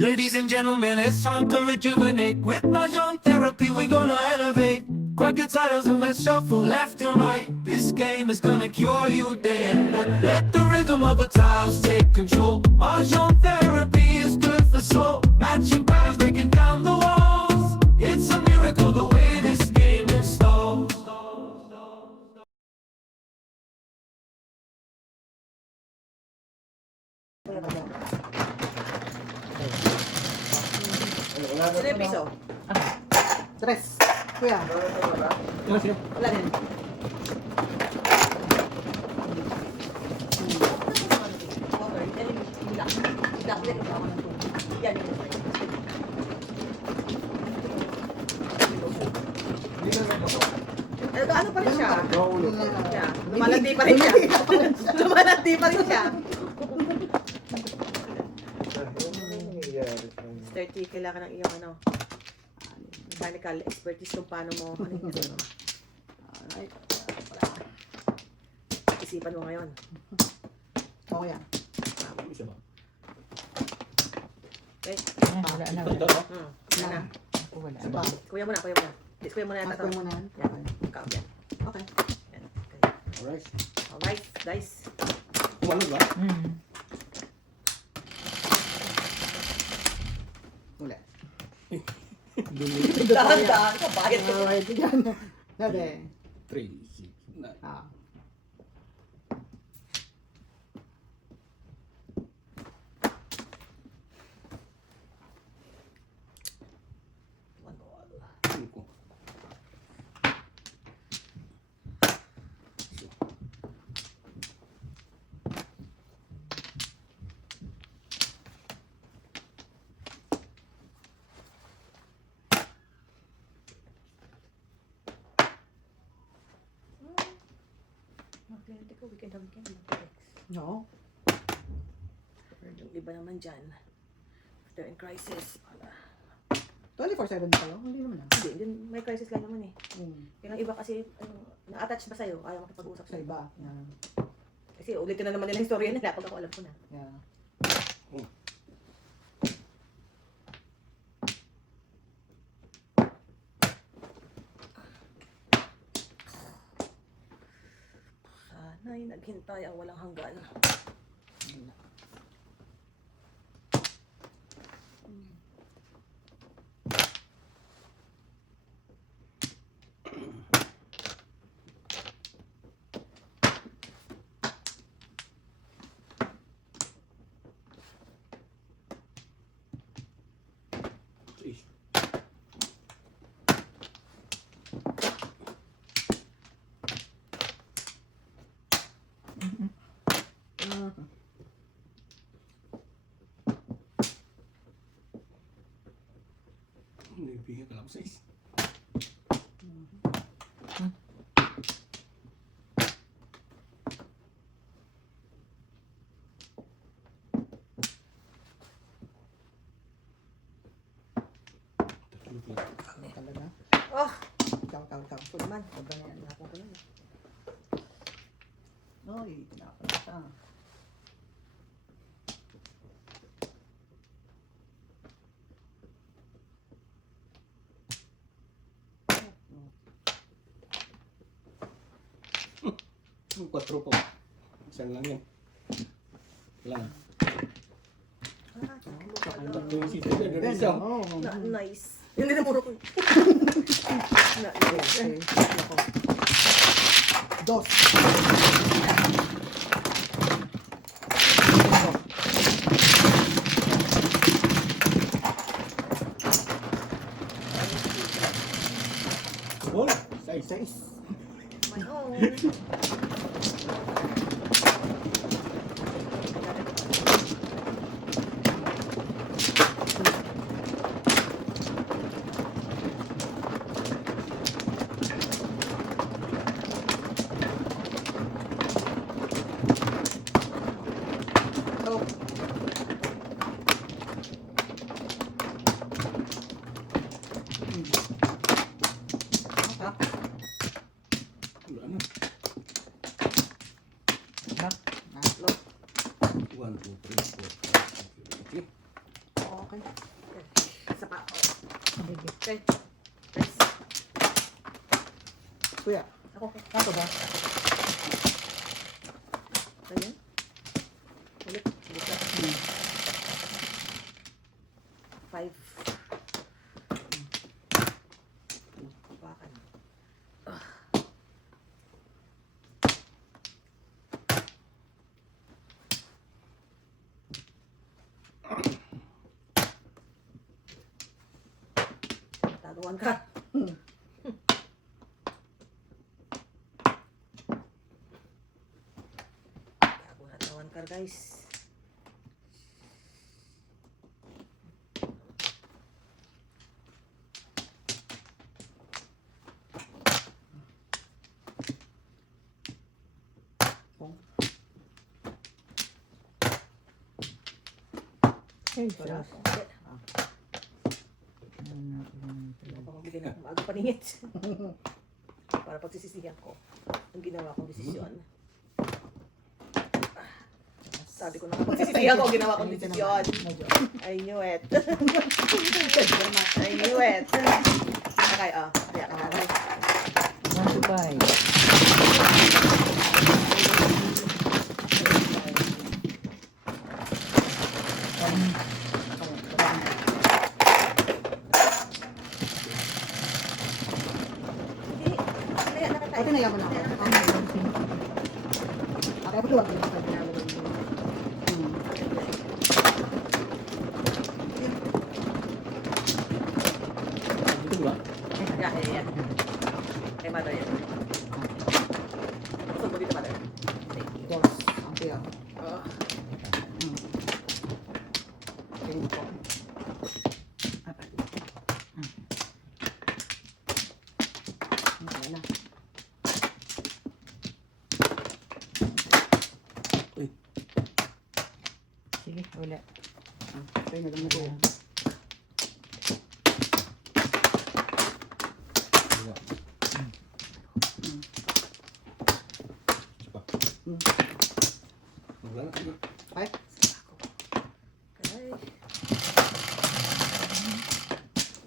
Ladies and gentlemen, it's time to rejuvenate. With Mahjong therapy, we're gonna elevate. Grab your titles and let's shuffle left and right. This game is gonna cure you day and night. Let the rhythm of the tiles take control. Mahjong therapy is good for soul. Matching patterns, breaking down the walls. It's a miracle the way this game installs. Sino yung piso? Tres. Kuya. Wala din. Yan. Ano pa rin siya? Yeah. Lumalandi pa rin siya. Lumalandi pa rin siya. 30, kailangan ng iyong mechanical expertise kung paano mo Alright. isipan mo ngayon. Oo yan. Okay? Wala na. Yan na. Wala. Ba? Kuya mo na. Kuya mo na yata. Kuya mo na yan. Yan. Ikaw yan. Okay. Yan. Okay. Alright. Alright, guys. Kumano ba? Wala. Dahan-dahan ka. Bakit? Alright. Yan. Sabi. 3, 6, 9. Ah. Magkliyente ko, weekend. No. Yung iba naman dyan. If they're in crisis. 24/7 kayo? Hindi naman ah. Hindi, may crisis lang naman eh. Yung iba kasi, na-attach ba sa'yo? Ayaw makipag-usap Sa sa'yo. iba. Yan. Kasi ulitin na naman nila yung storya nila pag ako alam ko na. Yeah. Sana'y naghintay ang walang hanggan. Nagbigay ka lang 6. Talaga. Oh! Ikaw. Ito naman. Sobrang yan. Hinapan ko yan. Oy, hinapan ko siya. Yung 4 po. Isang lang yan. Kailangan. Yung sito na Then, isa. oh. Nice. Yun din ang puro ko. Nice. Okay. Ako. Dos. Ball. 6. Seis. My own. Oh. Wala na. Isa pa. Sige. Okay. Guys. Kuya, Ako. ako ba? Ayan. Ulit. Ulit ka. 5. Bakan. Taguan ka. Taguan ka guys. Ay, Wala. sus. Magbigay na maaga paningit. Para pagsisisihan ko ang ginawa kong desisyon. Sabi ko na pagsisisihan ko ang ginawa kong desisyon. Medyo. I knew it. I knew it. Okay, kaya okay. 1 to 5. Hindi. Kaya nakatayo. Ay, pinayaman ako. Okay, ako luwag din. Dito ba? Yeah. Kay mother yan. Gusto mo dito mother? Thank you. Dos. Ang kuya. Oh. Tingin ko. Ayan na. Sige, wala. Tayo na lang na kuya. Wala. Isa pa. Wala na. Sige. Ay, Okay.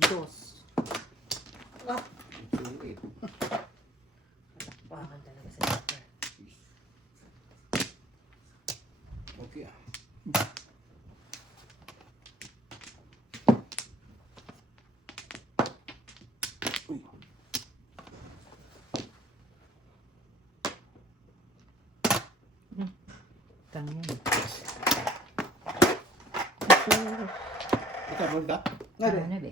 dos. Ah, Eight. bakal talaga sa doctor. Okay. Uy. Tangan. Ikaw, roll ka? Ngayon. Ano be?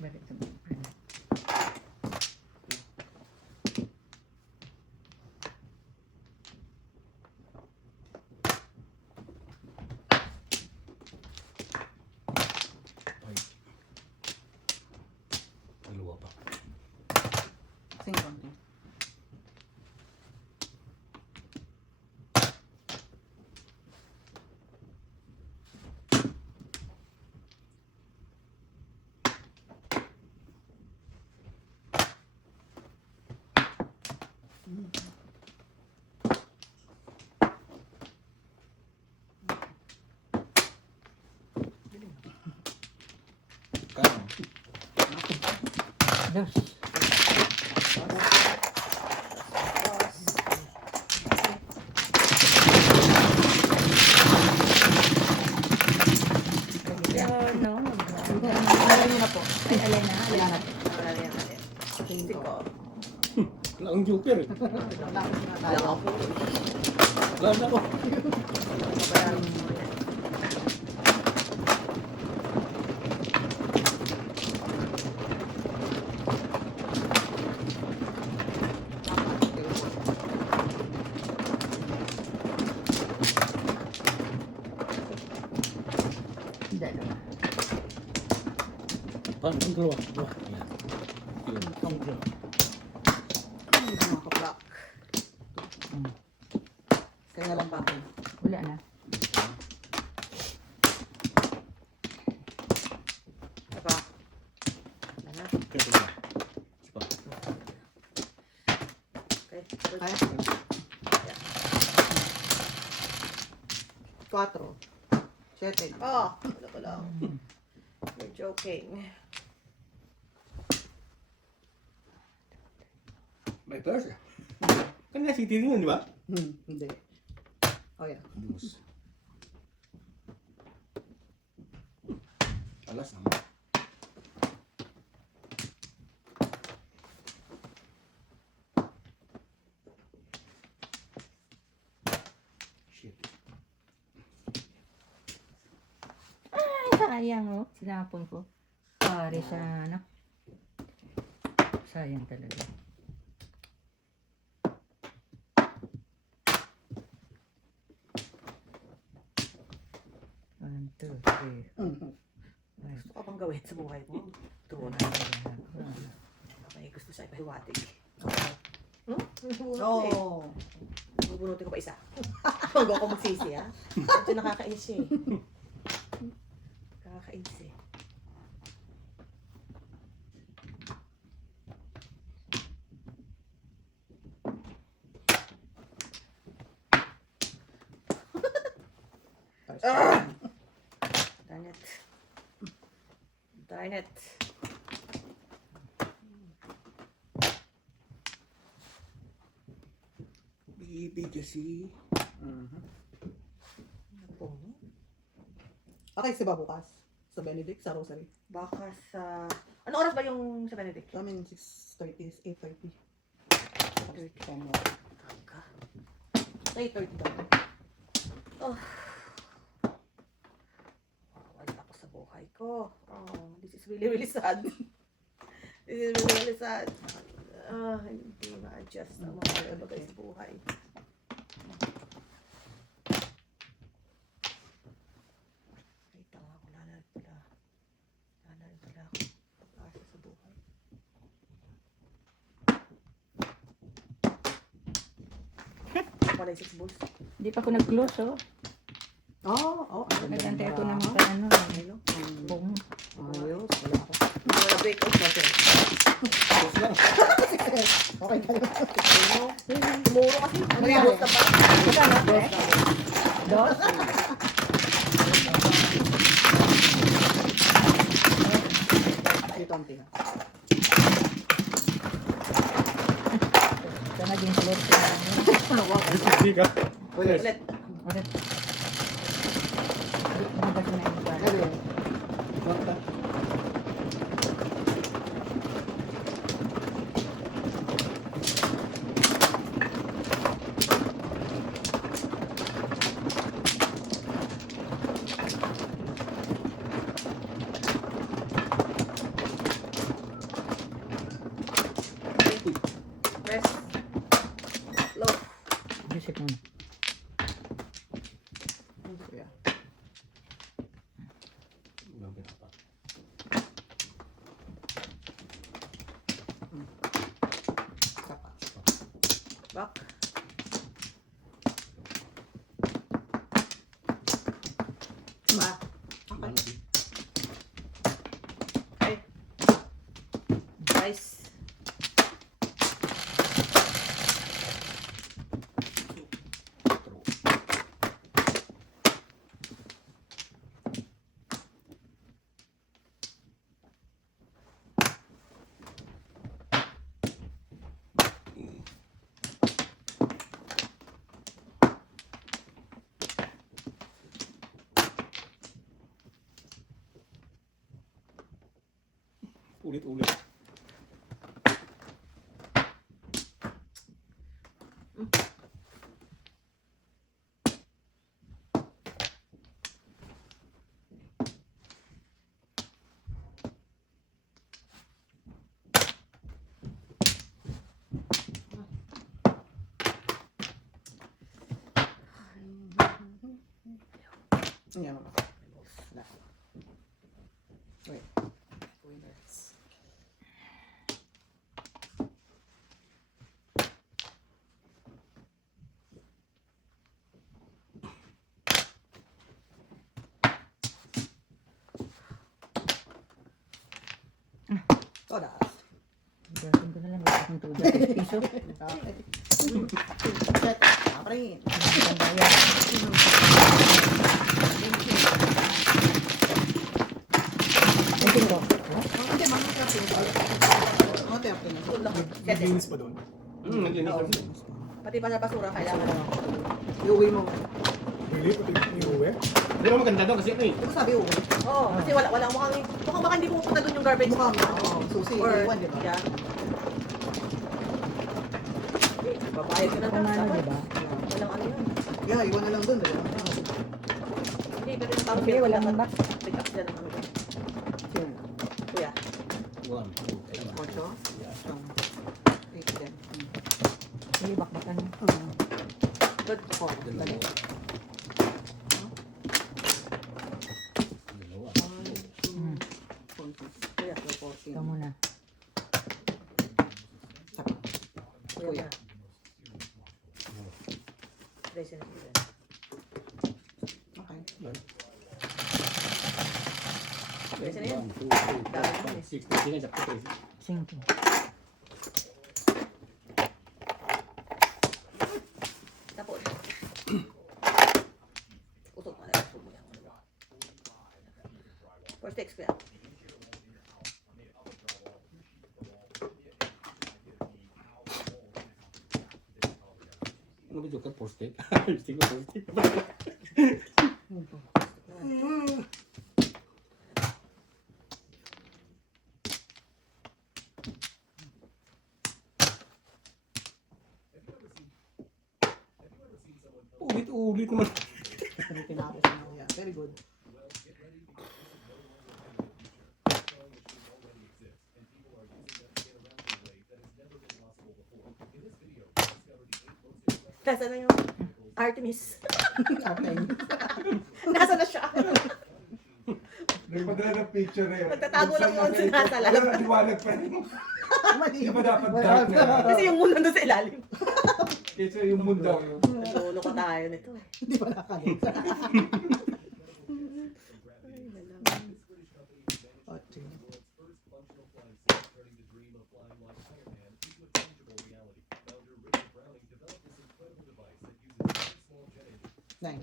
Balik sa mga. Dalawa pa. Sing konti. Kano? Dos. No. Alam niyo na po. Ay, alay na. Wala na. Wala na yan, wala yan. Tingin ko. Wala ang joker eh. Wala ko na Wala tayo. ako. Wala na ako. Babayaran mo muna. Dalawa. Paano ang dalawa? Dalawa. Yan. Yun. Sige. Mga kaplak. Kaya lang pa. Wala na. Diba? Wala na. Kaya ba? Isa pa. Ay, 4. 7. Oh, wala ko lang. You're joking. May purse. Kanina city rin yun, di ba? Hindi. Oh, yeah. Bus. Alas naman. Shit. Ay, sayang oh. Sinapon ko. Pare sa ano. Sayang talaga. One, two, three. Five. Gusto ka bang gawin sa buhay mo? Ito na. Okay, gusto siya ipahiwatig. Hmm? Oh. Bubunutin ko pa isa. Bago ako magsisi, ha? Medyo nakakainis siya eh. Nakakainis eh. Darn it. Darn it. Baby kasi. Napuno. Okay, si ba bukas? Sa Benedict, sa Rosary. Baka sa... Ano oras ba yung sa Benedict? Sa amin, 6:30, 8:30. 8:30. Aga. Sa 8:30 daw. Oh. Wala ako sa buhay ko. Oh, this is really, really sad. This is really, really sad. Hindi ma-adjust ang mga bagay sa buhay. Ay, tanga ko. Wala na rin pala ako pag-asa sa buhay. Wala yung 6 balls. Hindi pa ako nag-close oh. Oh. Nagantay ako ng mga ano. Ano? Bong. Ayos, wala ako. Wala break out natin. Bus lang. Okay tayo. Muro kasi. Ano yung balls na ba? Dos. Dito ang tingin. Ito naging close na. Hindi ka. Ulit. Ulit. Nabas na yung para. Ano yun? Mata. Press. Low. Music mo. Yeah. Sapa. Back. Ba. Okay. Nice. Ulit-ulit. Yan. Wala. Wait. Winners. Sodas. Gawin ko na lang. Ang tuda. Piso. Set. Kapre. Ang bayan. Ang tingko. Hindi, mga kapre. Mga kapre. Sete. Naglinis pa doon. Naglinis Oo. pa. Pati pa sa basura, kailangan na. Iuwi mo. Really? Pati yung uwi? Hindi naman maganda doon kasi ano eh. Di ba sabi uwi? Oo, kasi wala mukhang baka hindi pupunta doon yung garbage. Mukha mo. Oo, susi. Or, Iwan, di ba? yeah. Babayad ka na Kung ano, dapat. diba? Walang ano yun. Yeah, iwan na lang dun, di ba? Hindi, pero yung tawag Hindi, yun, walang dapat box. pick up sila ng ano. Sino? Kuya. 1, 2, 3. 8. 8, 10. Hindi, bakbakan. Good. Dali. Dalawa. 14. Kuya. 14. Ikaw muna. Kuya. Present sila. Okay. Present na yan. 1, 2, 3, 4, 5, 6. Hindi na, sakto tayo. 5. Tapos. Usok mo na. Usok mo yan. First text kuya. Ano ba joker? Post-it? Gusto ko post-it. Ulit-ulit naman. Tinapos na ako yan. Very good. Nasaan na yung Artemis? Okay. Nasaan na siya? Nagpadala ng picture na yun. Nagtatago lang yun sa nasa lalo. Pero liwanag pa rin. Mali. Di ba dapat dark na? Kasi yung moon nandun sa ilalim. Kasi yung moon daw yun. Nagulo ko tayo nito. Hindi pa nakalit. 8. Nine.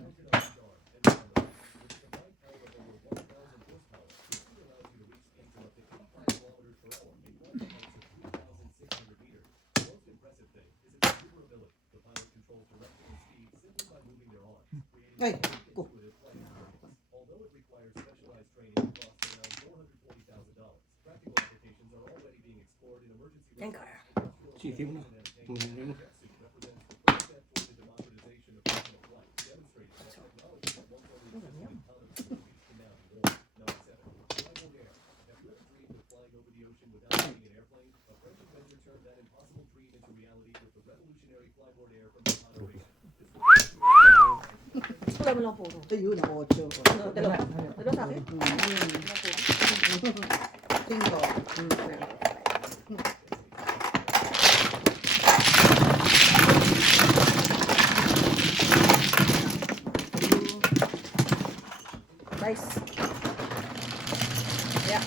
Ay, ko. Thank God. Sige mo na. Ano? Wala mo lang po. Ayun, ang 8. Ano, dalawa. Dalawa sa akin? Cinco. Nice. Yeah.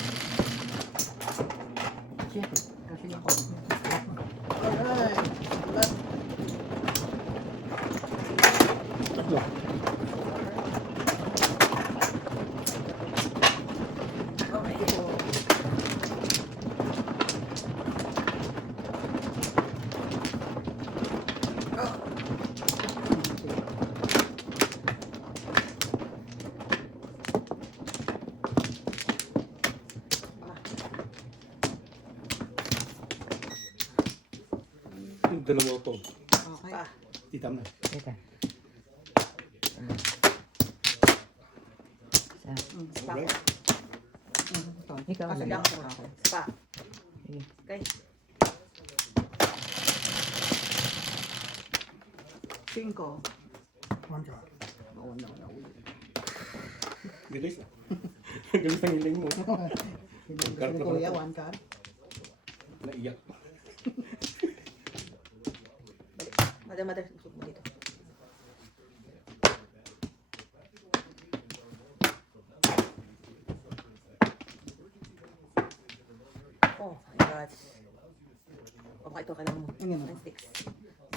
Siya. Kasi ako. Alright. Left. Tatlo. Dalawa po. Okay. Pa. Titam na. Teka. Isa. Alright. Ito. Ikaw Kasi na. lang ako. Pa. Sige. Okay. 5. Bilis na. Galis ang hiling mo. Sabi ko, Kuya, 1 card. Naiyak. Madam, usok mo dito. Oh my God. Baka ito kailangan mo. Ano naman? 9 sticks.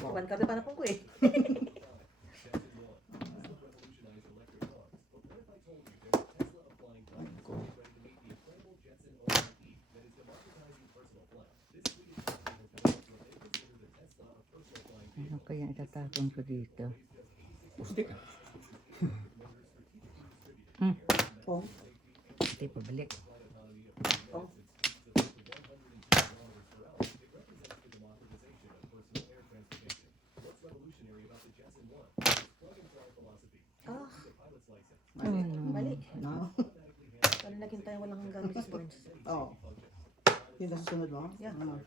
One card na panapon ko eh. Ano kaya itatapon ko dito? Pustik. Pong. Hindi pabalik. Oh. Ah, Ano? mali. No? Ano naging tayo walang hanggang Mrs. Burns? Oo. Yun ang susunod mo? Yeah. Ah.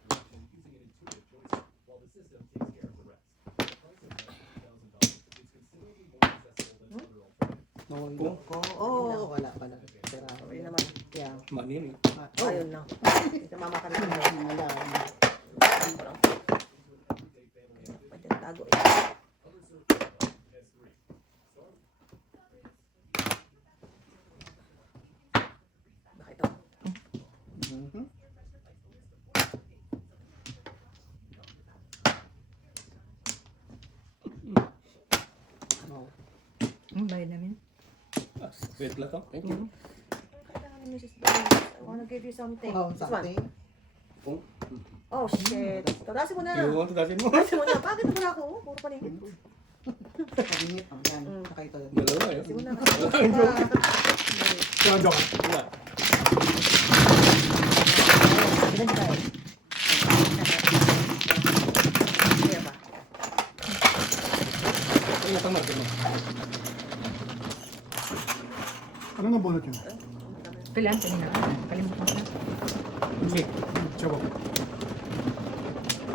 No, Kung? Oo, wala. Pero, Sorry naman. yeah. Manin. Oh, ayun na. Ito mama ka rin. Wala. Pwede tago eh. Baka ito. Mhm. Oh. Ang bayad namin. Wait lang to. Thank you. Kailangan ni Mrs. Burns. I wanna give you something. Oh, This one. something. Kung? Oh, shit. Tadasin mo na. You want to dasin mo? Tadasin mo na. Bakit naman ako? Puro paningin. Pag-init. Oh, yan. Mm. Saka ito. Dalawa eh. Tadasin mo na. Joke. Wala. Ilan tayo? Kaya ba? Ano yung tama? Ano na bunot yun? Kailan? Kanina. Kalimutan ko na. Hindi. Joke.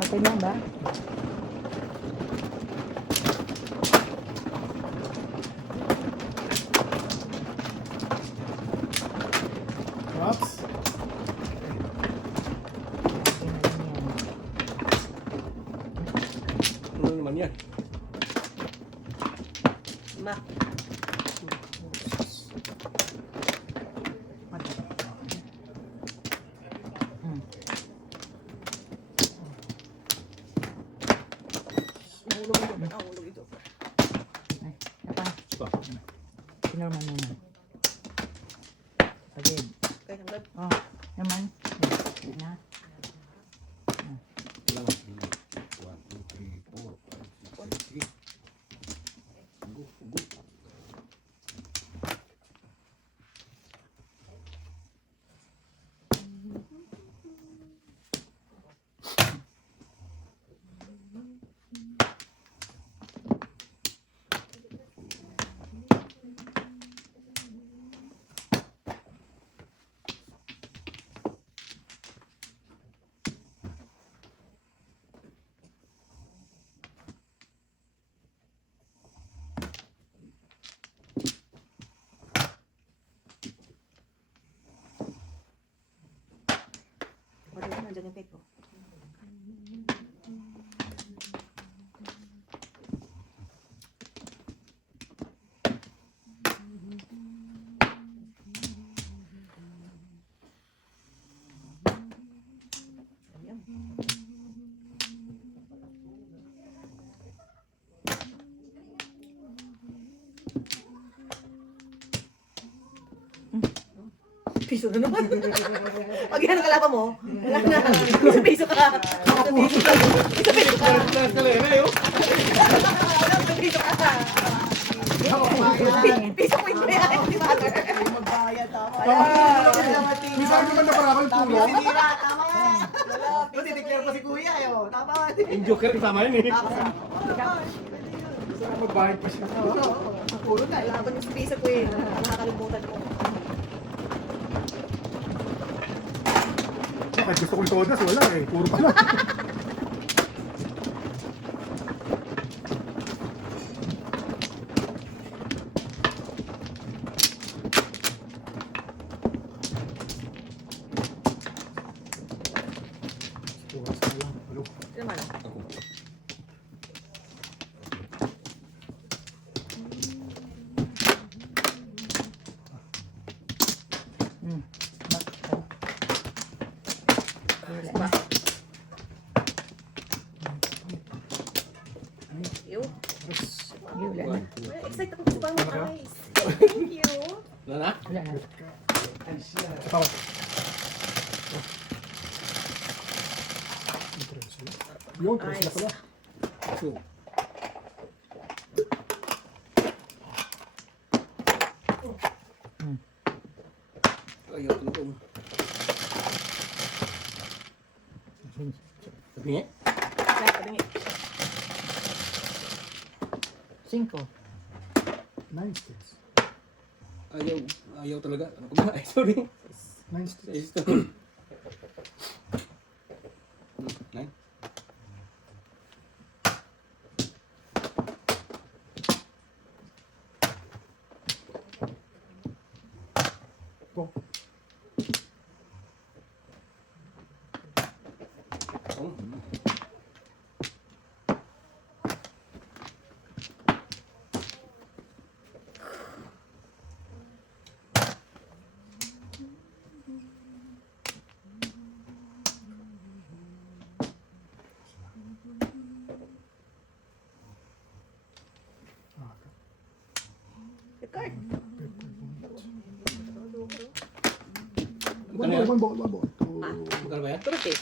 Okay na ba? Props. Ano naman yan? Ma. Hulog ito. Hulog ito. Ay, apa? Sinorman muna. Pagid. Okay, hanggang. Oh, naman. Na. Ilang? 1, 2, 3, 4, 5, 6, 7, 8. Go. Wala na, nandiyan yung cake ko. Ayan. Piso na naman. Pag yan ang kalaban mo, wala na. Piso ka. Piso ka. Piso ka. Piso ko yung bayan. Di ba? Magbayad. Tama. Minsan naman na para ako yung tulong. Sinira. Tama yan. Wala. Titikler pa si kuya. Tama. Yung joker kasama yun eh. Gusto na magbayad pa siya. Puro na. Kalaban yung piso ko eh. Nakakalimutan ko. Kahit gusto kong todas, wala eh. Puro pa lang. Oras na lang. Hello. Sino man? Ako. Hmm. Ba? you. Yun, wala na. Well, excited ako sa mga eyes. Thank you. Wala na? Wala na. Sa tawad. Yun, tres na pala. So. Ayaw ko na po. Sabi nga? Kaya pa rin. 5. Nice sticks. Ayaw talaga. Ano ko ba? Ay, sorry. Nice sticks. Is ito. Nine. Po. Oh. The card. One ball. Magkano ba yan? Pero okay.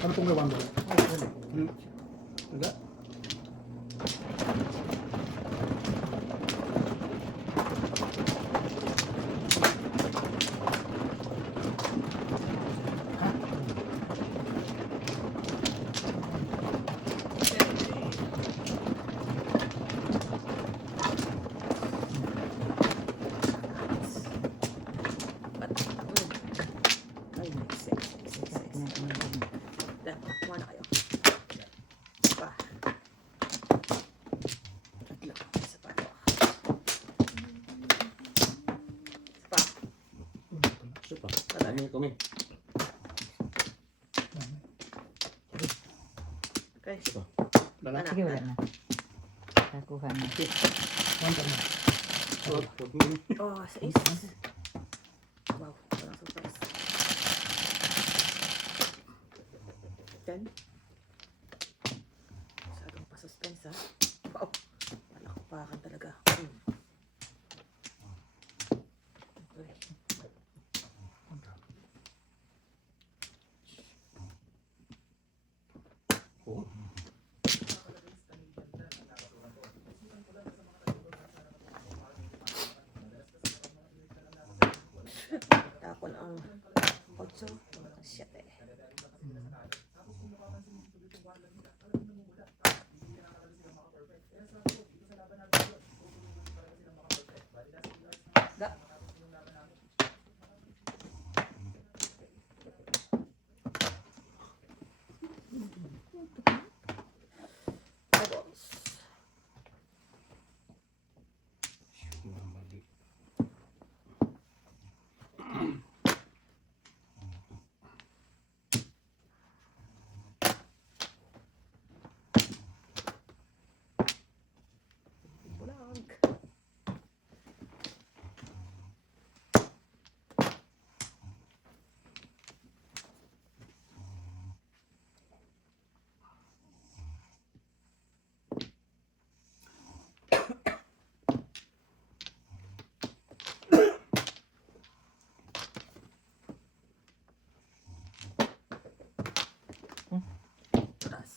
Ano pong one ball? Wala. Ay, six. Then, kuha na kayo. Pa. Tatlo. Isa pa. Pa. Supa. Dami kami. Okay. Wala na. Sige, wala na. Nakuha na. One time. Oh, sa is. Wow, walang surprise. 10. Masyadong pa-suspense, ha? Wow. Malakpakan talaga. Okay. Oh. Tapon ang 8, 7. Da. Eyeballs. Bulag. Taas.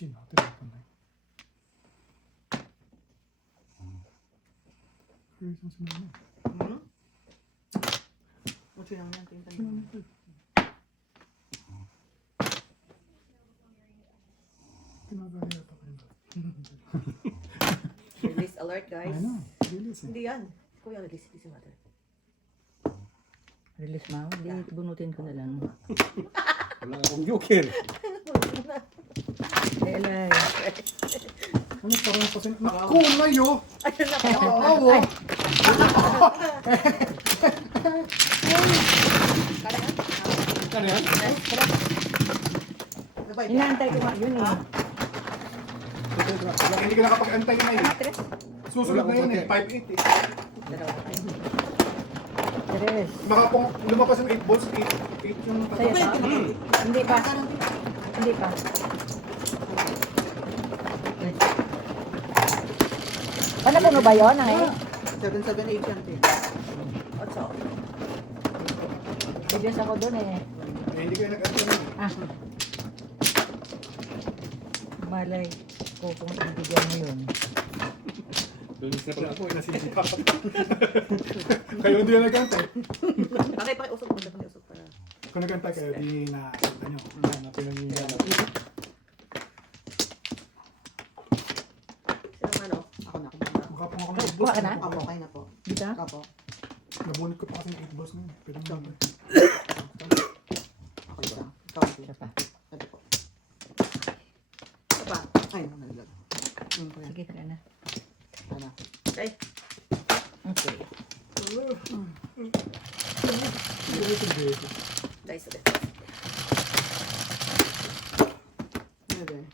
Chin, tinapon na. Curious ang sinama. What's yung yan? Tingnan Sinama mo. ko. Kinagaya yata kayo. Release alert, guys. Ano? Release eh. Hindi yan. Kuya, release. Release yung mother. Release mo. Hindi, bunutin ko na lang. Wala akong joker. Elay. Ano parang pasin? Naku, layo! Ayun na kayo. Oo! bayad. Inaantay ko nga yun eh. Hindi ka nakapag-antay na yun. Tres. Susunod na yun eh. 5-8 eh. Dalawa. Tres. Lumabas yung 8 balls. 8 yung Sa'yo pa? Hindi pa. Hindi pa. Ano puno ba yun? Ay? 778 yan. te. Otso. Videos ako dun eh. Hindi kayo nag-antay na yun. Ah. Malay ko kung ibigyan mo yun. Lunis na pala ako. Inasinti pa. Kayo hindi na nag-antay. Pakiusap mo. Pakiusap para. Kung nagantay kayo, di na nyo. Na pinangyayari. Sino ano? Ako na. Mukha pong ako Ay, kuha ka na? Ako, kayo na po. Dito? Ako. Nabunot ko pa kasi yung 8 balls na yun. Pwede mo natin. Ako isa. Ikaw Isa isa. pa. Ito po. Ito pa. Ay, nalaglag. Kuya. Sige, tara na. Ano? Okay. Okay. Guys, ulit. Ano din?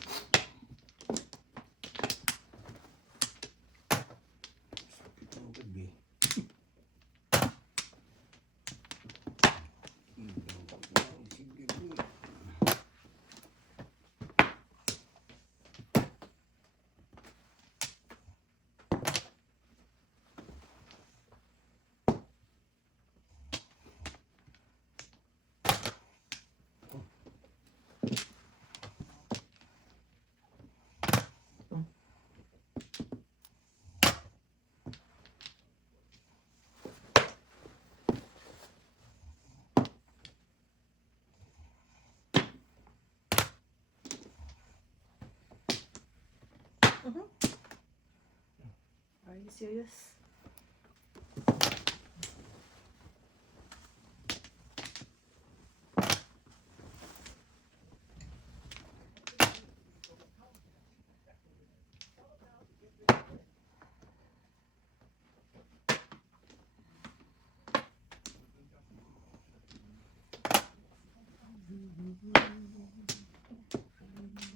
Are you serious?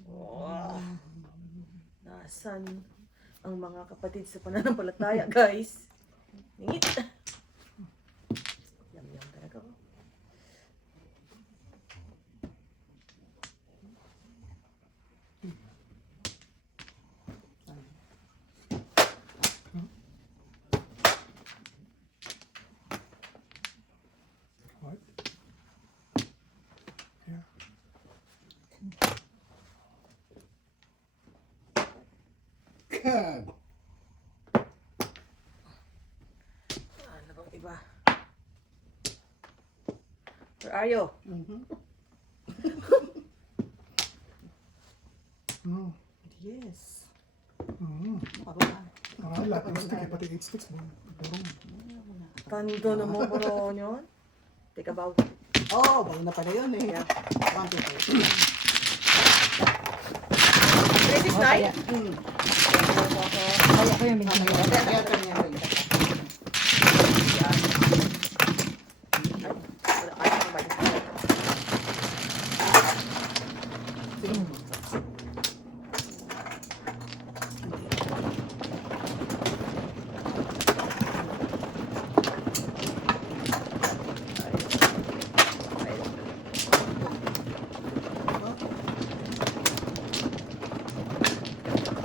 Oh. Nasaan ang mga kapatid sa pananampalataya, guys? Ningit. Yum talaga. Oh. What? Yeah. God! Ano bang iba? Where are you? Mm. Yes. Mm. Makababa. Ah, lahat ng stick, pati 8 sticks mo. Durong. Tando na mo bro yun? Teka ba? Oh, bago na pala yun eh. Yeah. 1, 2, 3. This is Oh, night? kaya, kaya ko yung binigyan mo. Kaya ito niya rin. Wala ka nang budget.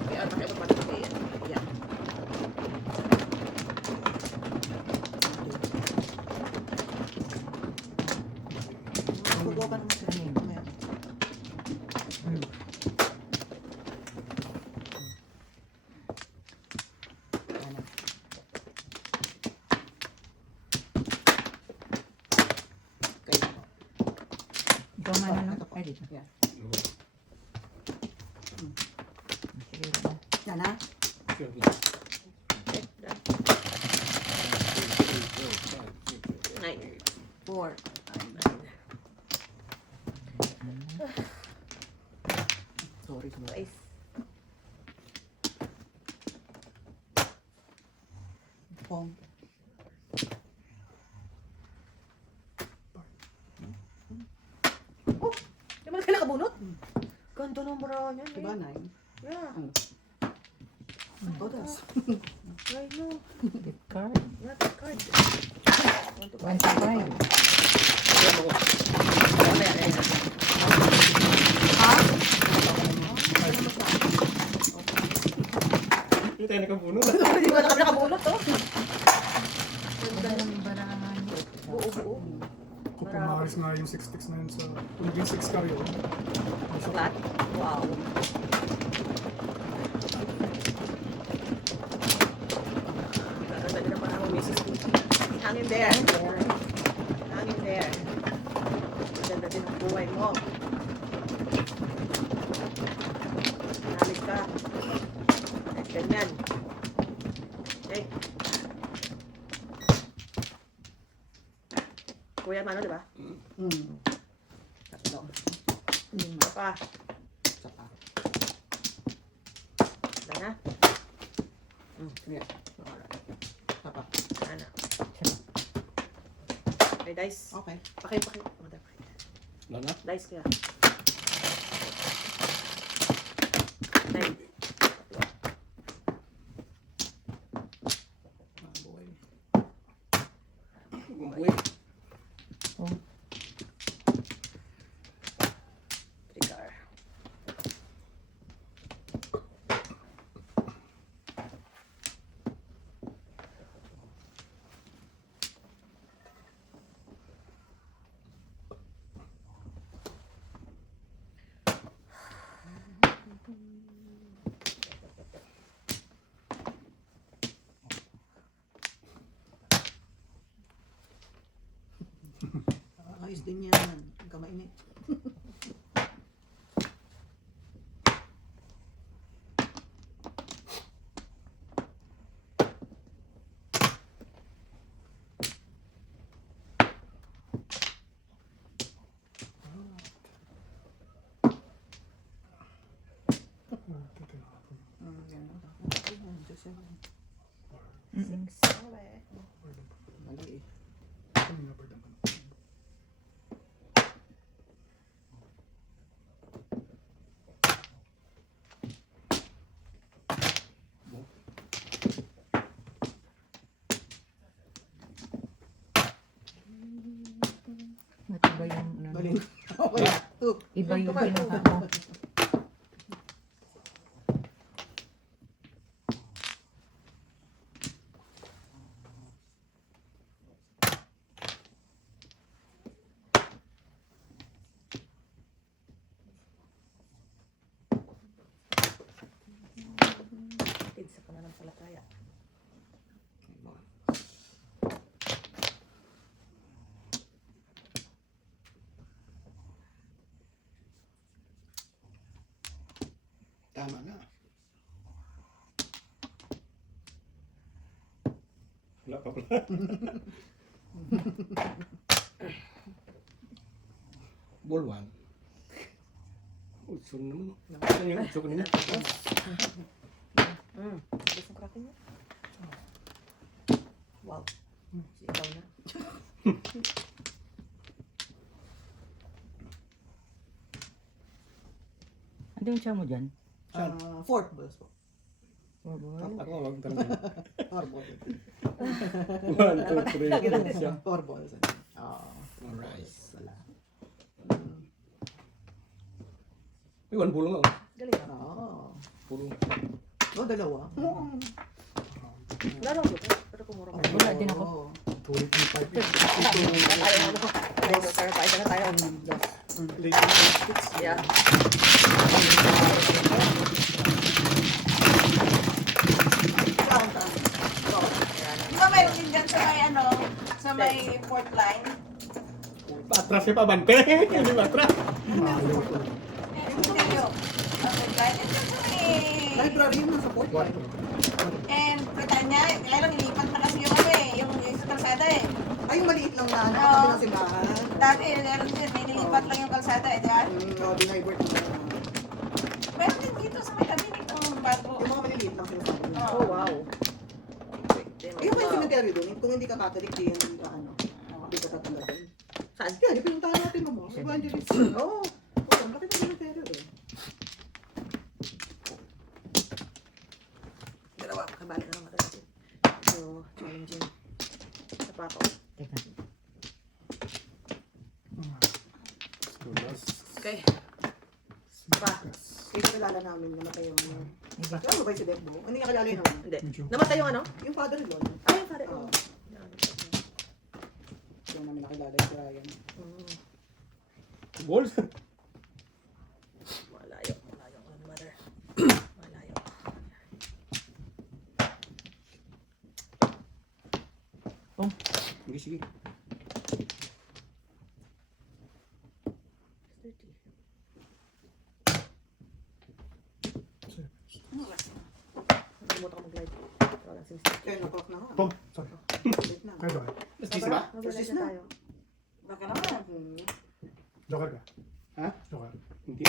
Kaya pakai pembantu ya. Subukan naman sila. Mamaya. Ano? Kayo. Ikaw man ano? Ito po. Ay, dito. Yan. Sige, ito. Yan ha? Nine. 4. Sorry, sorry. Guys. Pong. Oh, di mo na kailangan kabunot? ganda ng brown yan. Diba, Eh. 9? Yeah. Oh, that's... I know. Gift card. Not the card. 25. Hindi tayo nakabunod. Hindi ba nakabulot to? Ganda ng barahan. Buo-buo. Kung pumaris nga yung 6 sticks na yun sa... Kung naging 6 ka yun. Flat? Wow. Ang ganda naman ang misis ko. Hang in there. Hang in there. Ang ganda din ang buhay mo. Nalig ka. Ganyan. Okay. Kuya Mano, di ba? Tatlo. Isa pa. Isa pa. Wala na. Yeah. Alright. Isa pa. Wala na. Okay, dice. Okay. Paki. Wala na? Dice kaya. Nine. Ah, boy. Buhay. Trigger. Ayos din yan. Ang kamay niya. Mali eh. Matibay yung ano. Mali. Okay. Two. Iba yung kinuha mo. Kids sa pananampalataya. Tama na. Wala pa pala. Ball 1. Utso naman. Saan yung utso ko nila? Bilis ang cracking niya. Wow. Si ikaw na. Ano yung siya mo dyan? Fourth balls po. Ako, wag tanong. Four balls. 1, 2, 3, 4, siya. Four balls. Alright. Wala. Uy, 1 bulong ako. Galing ah. Pulong. Oh, dalawa. Wala lang dito. Pero kumura mo. Wala din ako. Tuloy yung 5 Ayaw mo. Ayaw mo. Pero paisa na tayo. late sticks. Yeah. Di ba meron din dyan sa may ano, sa may port line? Patras siya pa, bante. Hindi matras. Ayaw ko. Yung studio. Port line. Ito sa may... Library yun nasa fourth. And Britanya, kailan nilipat na kasi yung ano eh, yung sa kalsada eh. Ay, yung maliit lang na ano, Oo. katabi ng simbahan. Dati, meron din, may nilipat lang yung kalsada eh, di ba? Dinivert na. Meron din dito sa may tabi dito bago. Yung mga maliliit lang sinasabi. Oh, wow. Ayun ba yung cemetery doon? Kung hindi ka Catholic, di yan ano, hindi ka tatalagan. Saan? Kaya, di pinuntahan natin mo. Evangelist. Oo. Oo, bakit ang cemetery doon? pa ako. Teka. Okay. Pa. Kaya kilala namin, namatay yung... Iba. Alam mo ba yung si Bebo? Hindi niya kilala yun. Hindi. Medyo. Namatay yung ano? Yung father-in-law. Ay, pare. Oo. Oh. Yung namin nakilala yung si Ryan. Balls. Malayo. Malayo, grandmother. Malayo. Sige, sige. 30. Nakalimutan ko mag-live. Wala, 10 o'clock na nga. Tom, sorry. Late na. Kaya Joker. Sige ba? Mag-live na tayo. Baka naman. Joker ka. Ha? Joker. Hindi.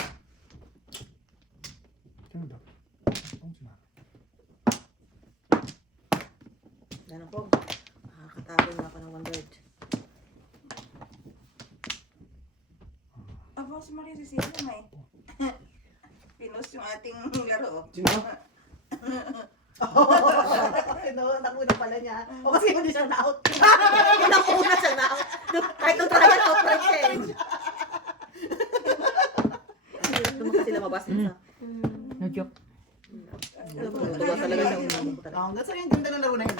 Sino daw? Tom, sinabi. Yan ang pog. Nakakatago na ako ng 100. Aba, si Maria Cecilia may. Pinost yung ating laro. Sino? No, nakuna pala niya. O kasi hindi siya na-out. Yun ang una siya na. Kahit nung trial, out-right siya eh. Doon kasi lumabas din sa... No joke. Tuwa talaga siya unang talaga. That's why yung ganda ng laro na yun.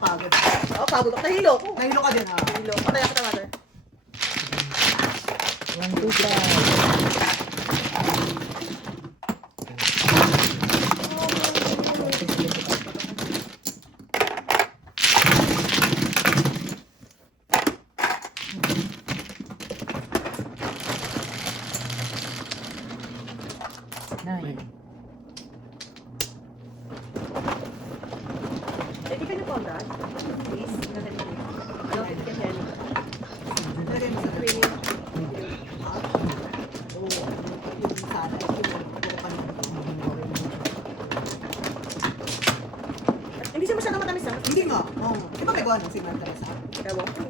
Pagod. Oo, pagod ako. Nahilo ko. Nahilo ka din ha. Nahilo. Patay ako tawater. 1, 2, 5. Nine. Ready ka na po, Dad? Please. Hello, if you can hear me. Nalagay mo sa Really? Oo. Yung sana. Hindi siya masyadong matamis ha? Hindi nga. Di ba may gawa ng si Ma'am Teresa? Ewan ko.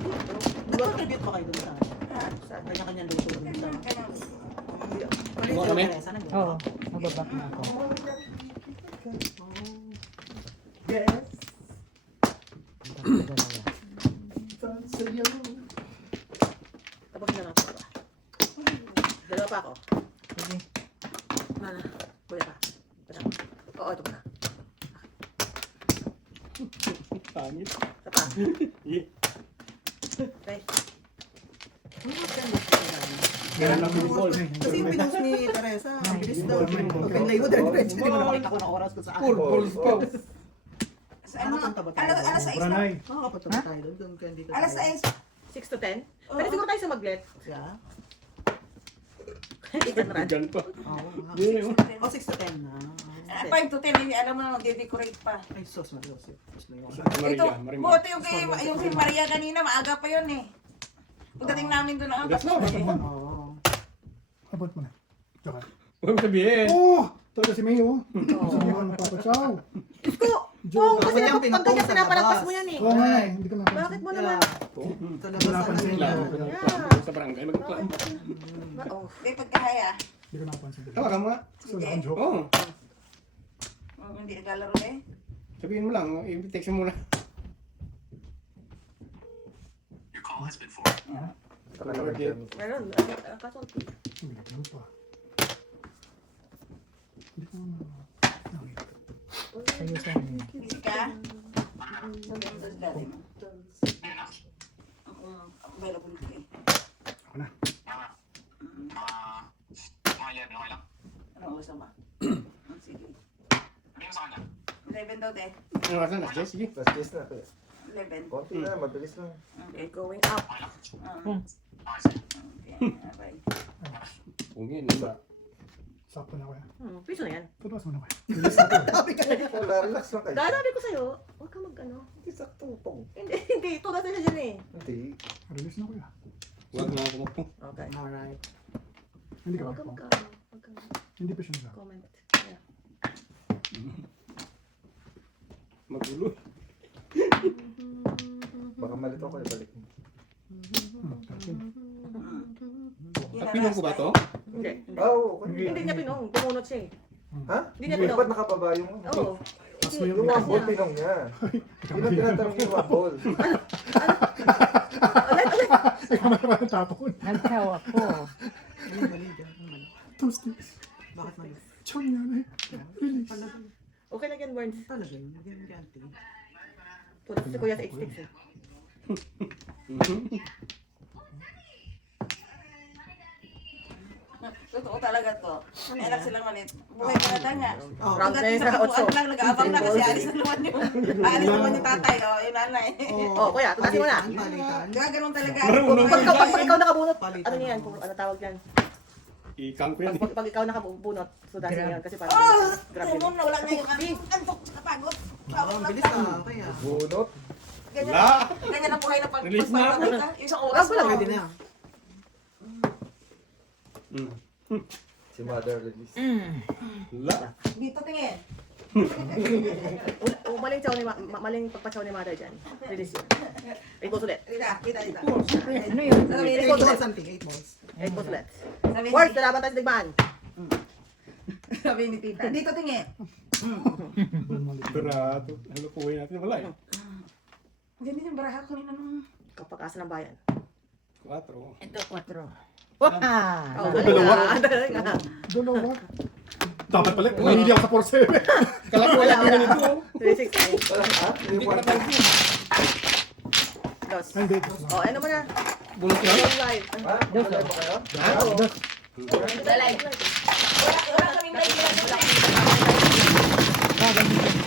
Nag-contribute ba kayo dun sa kanya-kanyang luto dun sa... Wala yung kami? Teresa, nag- Oo, magbabak na ako. Yes. Tapos na natin ba? Dalawa pa ako. Sige. Mana? Kuya pa. Ito na. Oo, ito pa na. Pangit. Ito pa. Yeah. Okay. Meron lang yung balls. Kasi yung pinost ni Teresa, ang bilis daw. Pagpinlay mo, diretso. Hindi mo na makita ko ng oras ko sa akin. Balls pa. Sa ano? Nakapunta ba tayo? Alas 6 na. Branay. Makakapunta ba tayo doon? Doon kaya dito Alas tayo. 6. 6 to 10? Oo. Pero siguro tayo sa maglet. Siya? Hindi ka naman. Gan pa. Oo. Yun yun. O, 6 to 10 na. 5 to 10, hindi alam mo na mag-decorate pa. Ay, sos, Mariosip. Ito, buti yung kay Maria kanina, maaga pa yun eh. Pagdating namin doon ang That's not. Oo. Abot mo na. Joker. Huwag mo sabihin. Oh! Talaga si Mayo. Si Mayo ang napapatsaw. Diyos ko! Oo, kasi Ako yung pag ganyan pinapausan pinapalagpas labas. mo yan eh. Oo nga eh. Hindi ko napansin. Bakit mo naman? Ito na Wala ba pansin sana? lang. Sa barangay magkaklaan. Oo. Hindi, pagkahaya. Hindi ko napansin. Tawagan mo nga. So, ang joke. Oo. Hindi naglalaro eh. Sabihin mo lang. I-text mo muna. Meron. Kasolti. Hindi ko pa. Hindi ko nakita. Sa'yo sa amin. Busy ka? Sabihan mo sa dati mo. Available ka eh. Ako na. Ano gusto mo? Sige. 11 daw, de. Ano ka na? Jess, sige. 11. Konti na, mabilis lang. Okay, going up. Okay, okay. Pungin. Diba? Sakto na kuya. Piso na yan. Tutuwas mo na kuya. Wala, relax lang kayo. Dadabi ko sa'yo, huwag ka mag-ano. Hindi saktong pong. Hindi. Tugas na siya dyan eh. Hindi. Release na kuya. Huwag na ako magpong. Okay. Alright. Hindi ka Huwag ka ba? mag-ano. Huwag ka Hindi pa siya nag comment. Yeah. Magulo. Baka malito ko, ibalik mo. At pinong ko ba to? Hindi. Oo, Hindi niya pinong. Pumunot siya eh. Ha? Hindi niya Ba't pinong. nakababa yung Oo. Mas may yung wabol, pinong niya. Yun ang tinatanong yung wabol. Ano tapon. Nagsaw ako. Mali dyan. Mali. Toasties. Bakit mali? Chong yan eh. Release. Palagay. Okay lang yan, Burns. Palagay. Hindi mo ganti. Tulad si Kuya sa H6 eh. Totoo talaga to. May anak silang maliit. Buhay ka na tanga. Oh, Round Pagdating na sa sa pintuan 8. lang, nag-aabang na kasi alis na naman yung tatay, yung nanay. Oh, kuya, tumasin mo na. Palitan. Gaganon talaga. Pag ikaw nakabunot, Palitan. ano yan? Ano tawag yan? Ikang ko yan. Pag ikaw nakabunot, so dahil yan. Kasi parang, Oh! grabe. Tumon na wala na yung antok, kapagod. Ang bilis na. Kaya. Bunot. Ganyan ang buhay na Release na ako. Yung isang oras Wala, mo. Pwede na. Si mother release. La. Dito tingin. Maling chow ni maling pagpachaw ni mother dyan. Release yun. 8 balls ulit. Kita. Ano yun? Sabi ni 8 balls something. 8 balls. 8 balls ulit. Sabi ni- Words, lalaban tayo sa digmaan. Sabi ni tita. Dito tingin. Barato. Ano po natin? Wala eh. Ganyan yung baraha ko nila nung... Kapag-asa ng bayan. 4. Ito, 4. Oh, dalawa. Dalawa. Dapat pala. Mahili ako sa 4-7. Kala ko wala din ganito. 3-6. Hindi ko na Dos. Ay, hindi. Oh, ano mo na? Bulot lang. Live. Ha? Wala ba kayo? Wala kaming live. Gagawin ko.